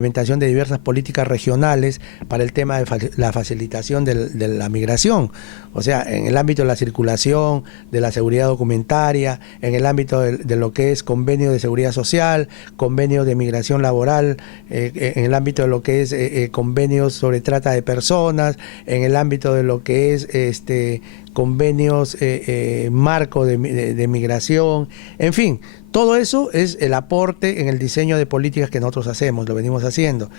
implementación de diversas políticas regionales para el tema de la facilitación de la migración, o sea, en el ámbito de la circulación, de la seguridad documentaria, en el ámbito de lo que es convenio de seguridad social, convenio de migración laboral, en el ámbito de lo que es convenios sobre trata de personas, en el ámbito de lo que es convenios marco de migración, en fin. Todo eso es el aporte en el diseño de políticas que nosotros hacemos, lo venimos haciendo,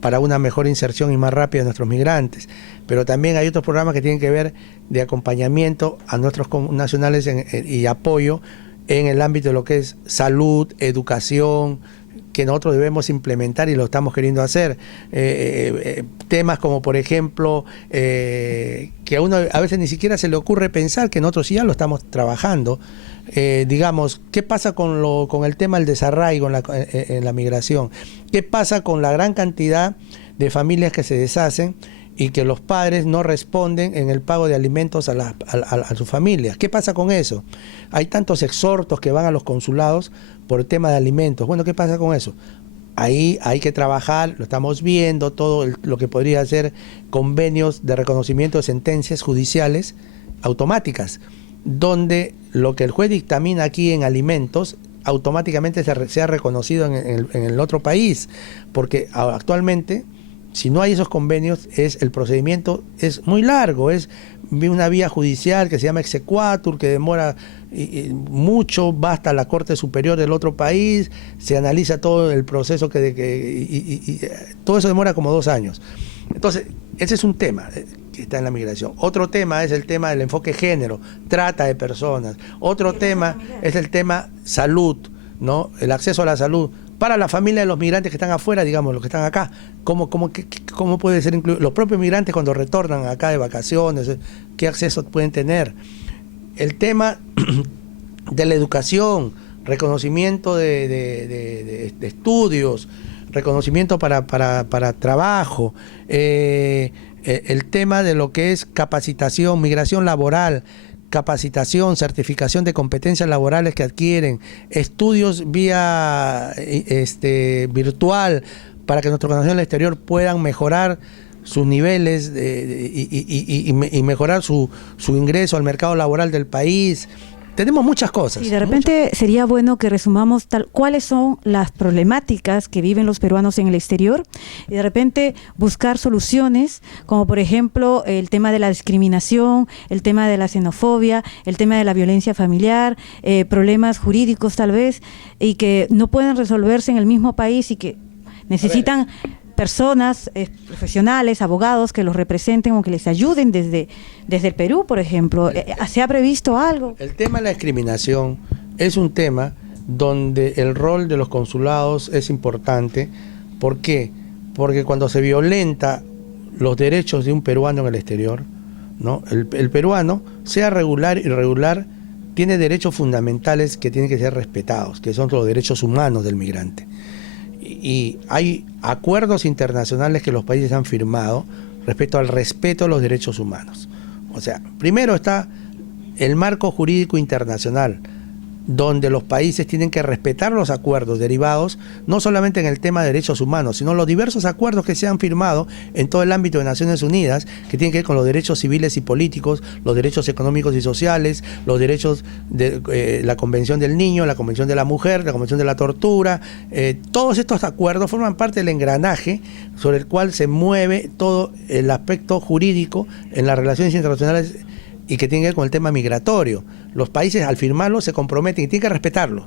para una mejor inserción y más rápida de nuestros migrantes. Pero también hay otros programas que tienen que ver de acompañamiento a nuestros nacionales y apoyo en el ámbito de lo que es salud, educación, que nosotros debemos implementar y lo estamos queriendo hacer. Temas como, por ejemplo, que a uno a veces ni siquiera se le ocurre pensar, que nosotros ya lo estamos trabajando. Digamos, ¿qué pasa con el tema del desarraigo en la migración? ¿Qué pasa con la gran cantidad de familias que se deshacen y que los padres no responden en el pago de alimentos a sus familias? ¿Qué pasa con eso? Hay tantos exhortos que van a los consulados por el tema de alimentos. Bueno, ¿qué pasa con eso? Ahí hay que trabajar, lo estamos viendo, todo lo que podría ser convenios de reconocimiento de sentencias judiciales automáticas, donde lo que el juez dictamina aquí en alimentos automáticamente sea reconocido en el otro país, porque actualmente, si no hay esos convenios, el procedimiento es muy largo, es una vía judicial que se llama exequatur, que demora mucho, va hasta la Corte Superior del otro país, se analiza todo el proceso y todo eso demora como 2 años. Entonces, ese es un tema que está en la migración. Otro tema es el tema del enfoque género, trata de personas. Otro tema es el tema salud, ¿no? El acceso a la salud para la familia de los migrantes que están afuera, digamos, los que están acá. ¿Cómo puede ser incluido? Los propios migrantes cuando retornan acá de vacaciones, ¿qué acceso pueden tener? El tema de la educación, reconocimiento de estudios, reconocimiento para trabajo, el tema de lo que es capacitación, migración laboral, capacitación, certificación de competencias laborales que adquieren, estudios vía virtual para que nuestros connacionales del exterior puedan mejorar sus niveles y mejorar su ingreso al mercado laboral del país. Tenemos muchas cosas. Y de repente sería bueno que resumamos cuáles son las problemáticas que viven los peruanos en el exterior y de repente buscar soluciones, como por ejemplo el tema de la discriminación, el tema de la xenofobia, el tema de la violencia familiar, problemas jurídicos tal vez, y que no pueden resolverse en el mismo país y que necesitan personas profesionales, abogados que los representen o que les ayuden desde el Perú, por ejemplo. ¿Se ha previsto algo? El tema de la discriminación es un tema donde el rol de los consulados es importante. ¿Por qué? Porque cuando se violenta los derechos de un peruano en el exterior, ¿no? El peruano, sea regular o irregular, tiene derechos fundamentales que tienen que ser respetados, que son los derechos humanos del migrante. Y hay acuerdos internacionales que los países han firmado respecto al respeto de los derechos humanos. O sea, primero está el marco jurídico internacional, donde los países tienen que respetar los acuerdos derivados, no solamente en el tema de derechos humanos, sino los diversos acuerdos que se han firmado en todo el ámbito de Naciones Unidas, que tienen que ver con los derechos civiles y políticos, los derechos económicos y sociales, los derechos de la Convención del Niño, la Convención de la Mujer, la Convención de la Tortura. Todos estos acuerdos forman parte del engranaje sobre el cual se mueve todo el aspecto jurídico en las relaciones internacionales y que tiene que ver con el tema migratorio. Los países al firmarlo se comprometen y tienen que respetarlo.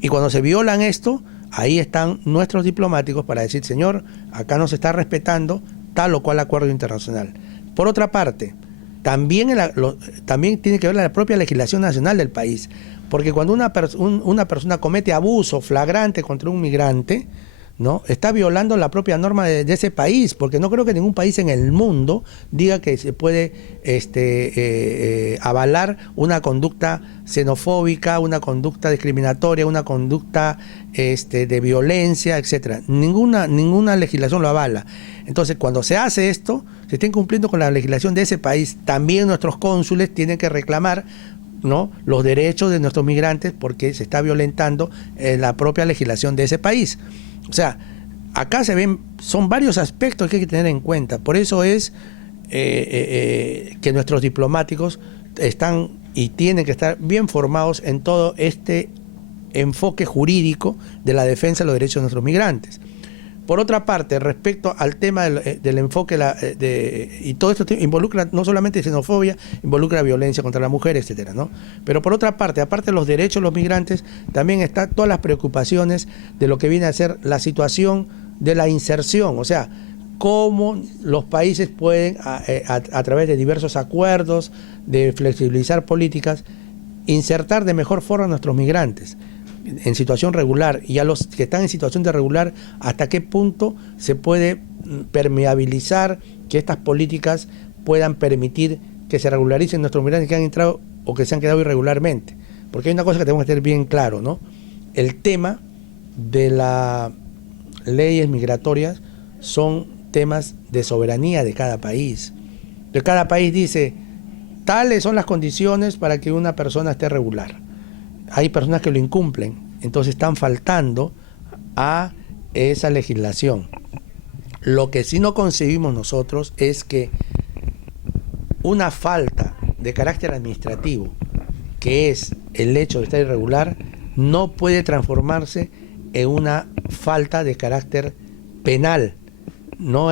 Y cuando se violan esto, ahí están nuestros diplomáticos para decir, señor, acá no se está respetando tal o cual acuerdo internacional. Por otra parte, también tiene que ver la propia legislación nacional del país, porque cuando una persona comete abuso flagrante contra un migrante, ¿no?, está violando la propia norma de ese país, porque no creo que ningún país en el mundo diga que se puede avalar una conducta xenofóbica, una conducta discriminatoria, una conducta de violencia, etcétera. Ninguna legislación lo avala. Entonces, cuando se hace esto, se está incumpliendo con la legislación de ese país. También nuestros cónsules tienen que reclamar, ¿no?, los derechos de nuestros migrantes, porque se está violentando la propia legislación de ese país. O sea, acá son varios aspectos que hay que tener en cuenta. Por eso es que nuestros diplomáticos están y tienen que estar bien formados en todo este enfoque jurídico de la defensa de los derechos de nuestros migrantes. Por otra parte, respecto al tema del enfoque y todo esto involucra no solamente xenofobia, involucra violencia contra la mujer, etcétera, ¿no? Pero por otra parte, aparte de los derechos de los migrantes, también están todas las preocupaciones de lo que viene a ser la situación de la inserción, o sea, cómo los países pueden, a través de diversos acuerdos, de flexibilizar políticas, insertar de mejor forma a nuestros migrantes en situación regular, y a los que están en situación de regular, hasta qué punto se puede permeabilizar que estas políticas puedan permitir que se regularicen nuestros migrantes que han entrado o que se han quedado irregularmente. Porque hay una cosa que tenemos que tener bien claro, ¿no? El tema de las leyes migratorias son temas de soberanía de cada país. De cada país dice, tales son las condiciones para que una persona esté regular. Hay personas que lo incumplen, entonces están faltando a esa legislación. Lo que sí no concebimos nosotros es que una falta de carácter administrativo, que es el hecho de estar irregular, no puede transformarse en una falta de carácter penal. No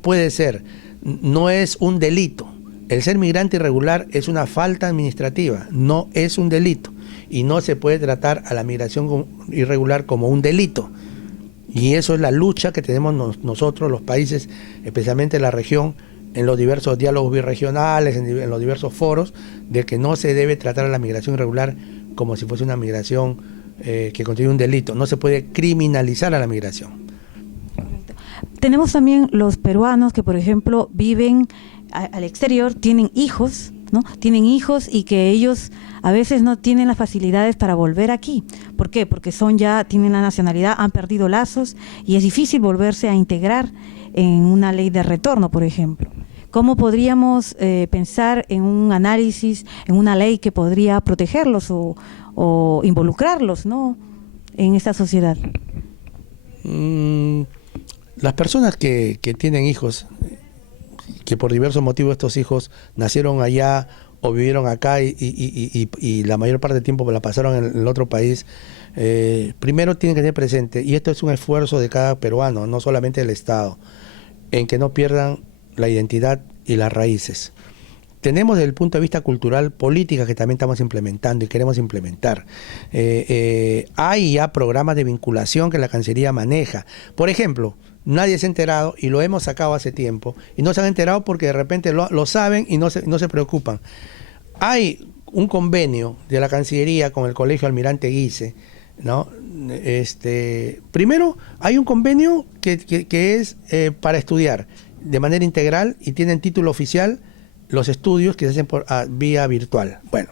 puede ser, no es un delito. El ser migrante irregular es una falta administrativa, no es un delito. Y no se puede tratar a la migración irregular como un delito. Y eso es la lucha que tenemos nosotros, los países, especialmente la región, en los diversos diálogos birregionales, en los diversos foros, de que no se debe tratar a la migración irregular como si fuese una migración que contiene un delito. No se puede criminalizar a la migración. Tenemos también los peruanos que, por ejemplo, viven al exterior, tienen hijos, ¿no? Tienen hijos y que ellos a veces no tienen las facilidades para volver aquí. ¿Por qué? Porque tienen la nacionalidad, han perdido lazos y es difícil volverse a integrar en una ley de retorno, por ejemplo. ¿Cómo podríamos pensar en un análisis, en una ley que podría protegerlos o involucrarlos, ¿no?, en esta sociedad? Las personas que tienen hijos, que por diversos motivos estos hijos nacieron allá o vivieron acá y la mayor parte del tiempo la pasaron en el otro país, primero tienen que tener presente, y esto es un esfuerzo de cada peruano, no solamente del Estado, en que no pierdan la identidad y las raíces. Tenemos desde el punto de vista cultural políticas que también estamos implementando y queremos implementar. Hay ya programas de vinculación que la Cancillería maneja. Por ejemplo, nadie se ha enterado y lo hemos sacado hace tiempo y no se han enterado porque de repente lo saben y no se preocupan. Hay un convenio de la Cancillería con el Colegio Almirante Guise, ¿no? Primero hay un convenio que es para estudiar de manera integral y tienen título oficial los estudios que se hacen por vía virtual. Bueno,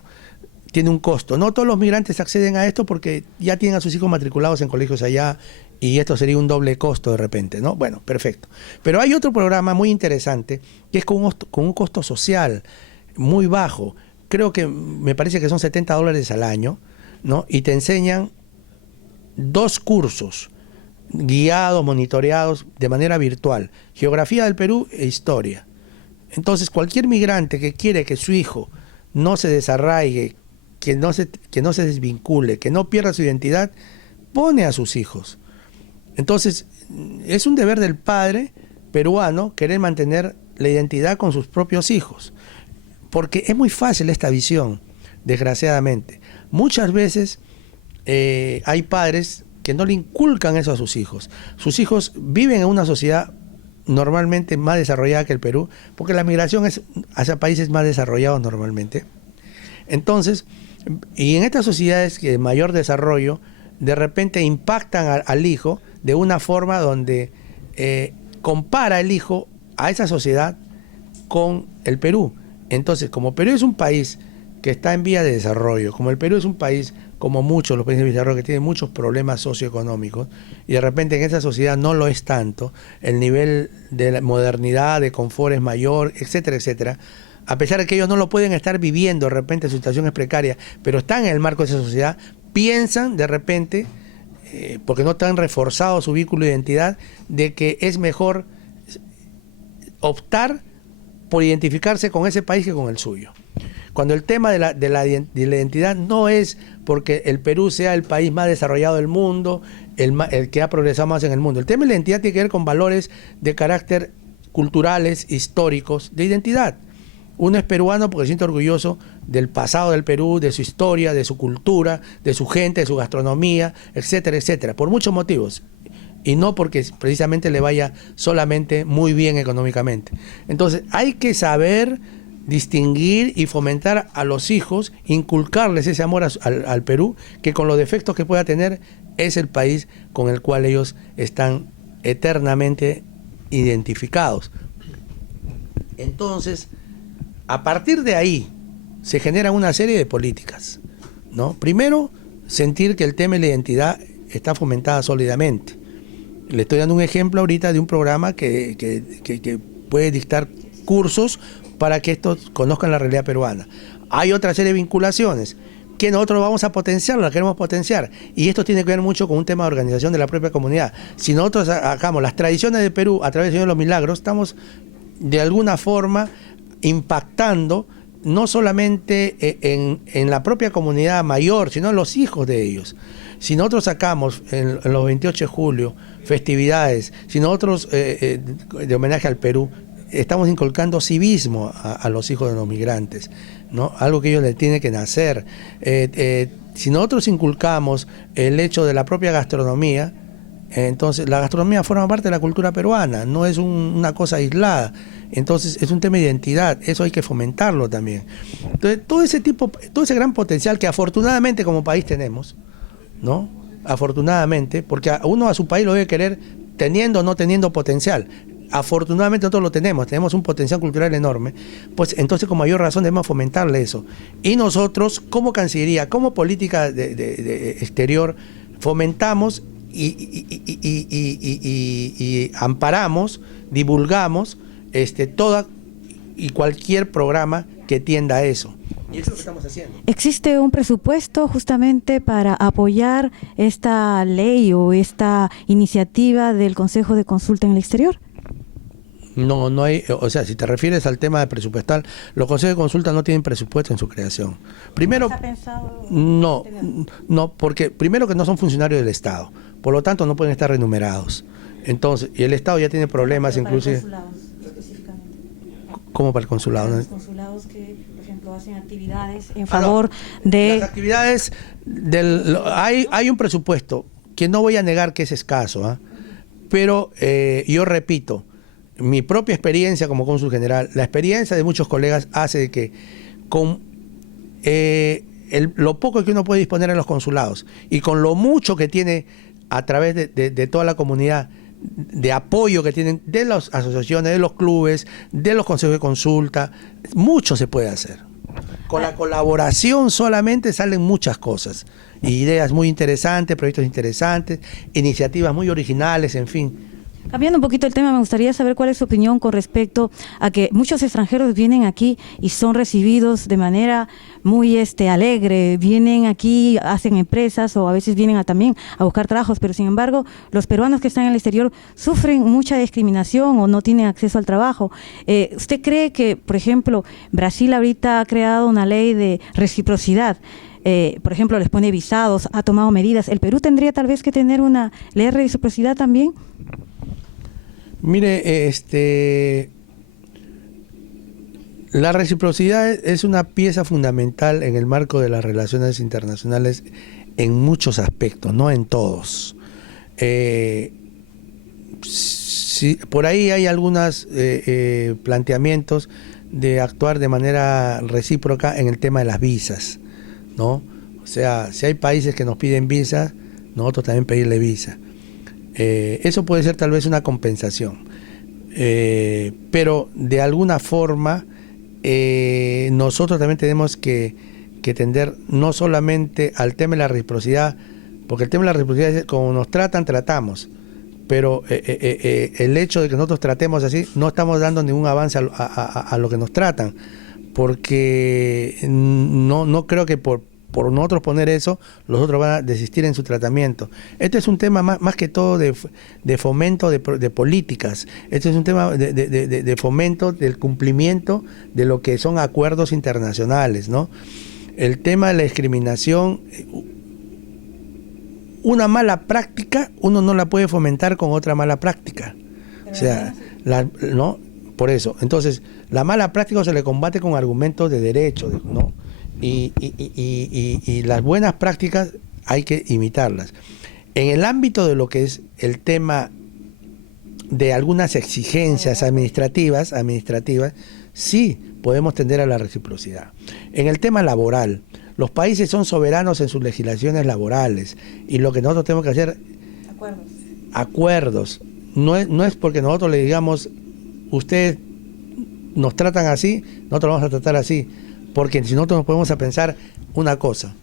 tiene un costo. No todos los migrantes acceden a esto porque ya tienen a sus hijos matriculados en colegios allá y esto sería un doble costo de repente, ¿no? Bueno, perfecto. Pero hay otro programa muy interesante que es con un costo social muy bajo. Creo que me parece que son $70 al año, ¿no? Y te enseñan 2 cursos guiados, monitoreados de manera virtual. Geografía del Perú e historia. Entonces, cualquier migrante que quiere que su hijo no se desarraigue, que no se desvincule, que no pierda su identidad, pone a sus hijos. Entonces, es un deber del padre peruano querer mantener la identidad con sus propios hijos. Porque es muy fácil esta visión, desgraciadamente. Muchas veces hay padres que no le inculcan eso a sus hijos. Sus hijos viven en una sociedad normalmente más desarrollada que el Perú, porque la migración es hacia países más desarrollados normalmente. Entonces, y en estas sociedades de mayor desarrollo, de repente impactan al hijo de una forma donde compara el hijo a esa sociedad con el Perú. Entonces, como Perú es un país que está en vía de desarrollo, como el Perú es un país, como muchos los países de desarrollo, que tiene muchos problemas socioeconómicos, y de repente en esa sociedad no lo es tanto, el nivel de la modernidad, de confort es mayor, etcétera, etcétera, a pesar de que ellos no lo pueden estar viviendo, de repente su situación es precaria, pero están en el marco de esa sociedad, piensan de repente porque no han reforzado su vínculo de identidad, de que es mejor optar por identificarse con ese país que con el suyo. Cuando el tema de la identidad no es porque el Perú sea el país más desarrollado del mundo, el que ha progresado más en el mundo. El tema de la identidad tiene que ver con valores de carácter culturales, históricos, de identidad. Uno es peruano porque se siente orgulloso del pasado del Perú, de su historia, de su cultura, de su gente, de su gastronomía, etcétera, etcétera, por muchos motivos. Y no porque precisamente le vaya solamente muy bien económicamente. Entonces hay que saber distinguir y fomentar a los hijos, inculcarles ese amor al Perú, que con los defectos que pueda tener es el país con el cual ellos están eternamente identificados. Entonces, a partir de ahí se generan una serie de políticas, ¿no? Primero, sentir que el tema de la identidad está fomentada sólidamente. Le estoy dando un ejemplo ahorita de un programa que puede dictar cursos para que estos conozcan la realidad peruana. Hay otra serie de vinculaciones que nosotros vamos a potenciar, las queremos potenciar. Y esto tiene que ver mucho con un tema de organización de la propia comunidad. Si nosotros sacamos las tradiciones de Perú a través del Señor de los Milagros, estamos de alguna forma impactando no solamente en la propia comunidad mayor, sino en los hijos de ellos. Si nosotros sacamos en los 28 de julio festividades, si nosotros de homenaje al Perú, estamos inculcando civismo a los hijos de los migrantes, ¿no? Algo que ellos les tiene que nacer. Si nosotros inculcamos el hecho de la propia gastronomía, entonces la gastronomía forma parte de la cultura peruana, no es una cosa aislada. Entonces es un tema de identidad, eso hay que fomentarlo también. Entonces todo ese gran potencial que afortunadamente como país tenemos, ¿no? Afortunadamente, porque uno a su país lo debe querer teniendo o no teniendo potencial. Afortunadamente nosotros lo tenemos un potencial cultural enorme, pues entonces con mayor razón debemos fomentarle eso. Y nosotros, como Cancillería, como política de exterior, fomentamos y amparamos, divulgamos toda y cualquier programa que tienda a eso. Y eso es lo que estamos haciendo. ¿Existe un presupuesto justamente para apoyar esta ley o esta iniciativa del Consejo de Consulta en el Exterior? No hay, o sea, si te refieres al tema de presupuestal, los consejos de consulta no tienen presupuesto en su creación. Primero, ¿Se ha pensado no, porque primero que no son funcionarios del Estado, por lo tanto no pueden estar remunerados. Entonces, y el Estado ya tiene problemas inclusive. ¿Cómo para el consulado? Para los consulados que, por ejemplo, hacen actividades en favor de... Las actividades hay un presupuesto que no voy a negar que es escaso, pero yo repito, mi propia experiencia como cónsul general, la experiencia de muchos colegas hace que con lo poco que uno puede disponer en los consulados y con lo mucho que tiene a través de toda la comunidad, de apoyo que tienen de las asociaciones, de los clubes, de los consejos de consulta, mucho se puede hacer. Con la colaboración solamente salen muchas cosas, ideas muy interesantes, proyectos interesantes, iniciativas muy originales, en fin. Cambiando un poquito el tema, me gustaría saber cuál es su opinión con respecto a que muchos extranjeros vienen aquí y son recibidos de manera muy alegre, vienen aquí, hacen empresas o a veces vienen también a buscar trabajos, pero sin embargo los peruanos que están en el exterior sufren mucha discriminación o no tienen acceso al trabajo. ¿Usted cree que, por ejemplo, Brasil ahorita ha creado una ley de reciprocidad? Por ejemplo, les pone visados, ha tomado medidas. ¿El Perú tendría tal vez que tener una ley de reciprocidad también? Mire, la reciprocidad es una pieza fundamental en el marco de las relaciones internacionales en muchos aspectos, no en todos. Por ahí hay algunos planteamientos de actuar de manera recíproca en el tema de las visas, ¿no? O sea, si hay países que nos piden visas, nosotros también pedirle visa. Eso puede ser tal vez una compensación, pero de alguna forma nosotros también tenemos que tender no solamente al tema de la reciprocidad, porque el tema de la reciprocidad es como nos tratan, tratamos, pero el hecho de que nosotros tratemos así, no estamos dando ningún avance a lo que nos tratan, porque no creo que por por nosotros poner eso, los otros van a desistir en su tratamiento. Este es un tema más que todo de fomento de políticas. Este es un tema de fomento del cumplimiento de lo que son acuerdos internacionales, ¿no? El tema de la discriminación, una mala práctica, uno no la puede fomentar con otra mala práctica. O sea, ¿no? Por eso. Entonces, la mala práctica se le combate con argumentos de derecho, ¿no? Y las buenas prácticas hay que imitarlas. En el ámbito de lo que es el tema de algunas exigencias administrativas, sí podemos tender a la reciprocidad. En el tema laboral, los países son soberanos en sus legislaciones laborales y lo que nosotros tenemos que hacer, acuerdos. No es porque nosotros le digamos, ustedes nos tratan así, nosotros vamos a tratar así. Porque si nosotros nos ponemos a pensar una cosa,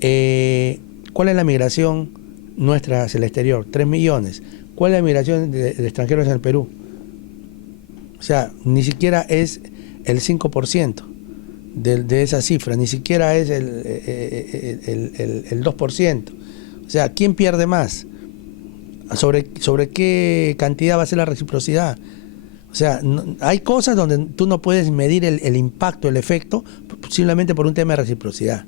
¿cuál es la migración nuestra hacia el exterior? 3 millones. ¿Cuál es la migración de extranjeros en el Perú? O sea, ni siquiera es el 5% de esa cifra, ni siquiera es el 2%. O sea, ¿quién pierde más? ¿Sobre qué cantidad va a ser la reciprocidad? O sea, hay cosas donde tú no puedes medir el impacto, el efecto, simplemente por un tema de reciprocidad.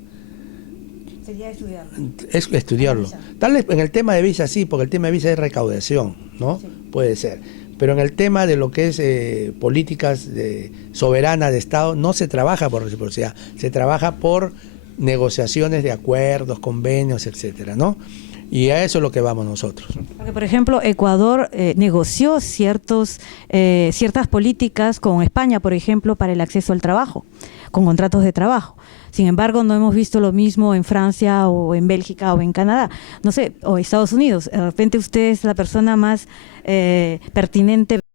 Sería estudiarlo. Es estudiarlo. Tal vez en el tema de visa sí, porque el tema de visa es recaudación, ¿no? Sí. Puede ser. Pero en el tema de lo que es políticas soberanas de Estado, no se trabaja por reciprocidad, se trabaja por negociaciones de acuerdos, convenios, etcétera, ¿no? Y a eso es lo que vamos nosotros. Porque, por ejemplo, Ecuador negoció ciertas políticas con España, por ejemplo, para el acceso al trabajo, con contratos de trabajo. Sin embargo, no hemos visto lo mismo en Francia o en Bélgica o en Canadá, no sé, o Estados Unidos. De repente usted es la persona más pertinente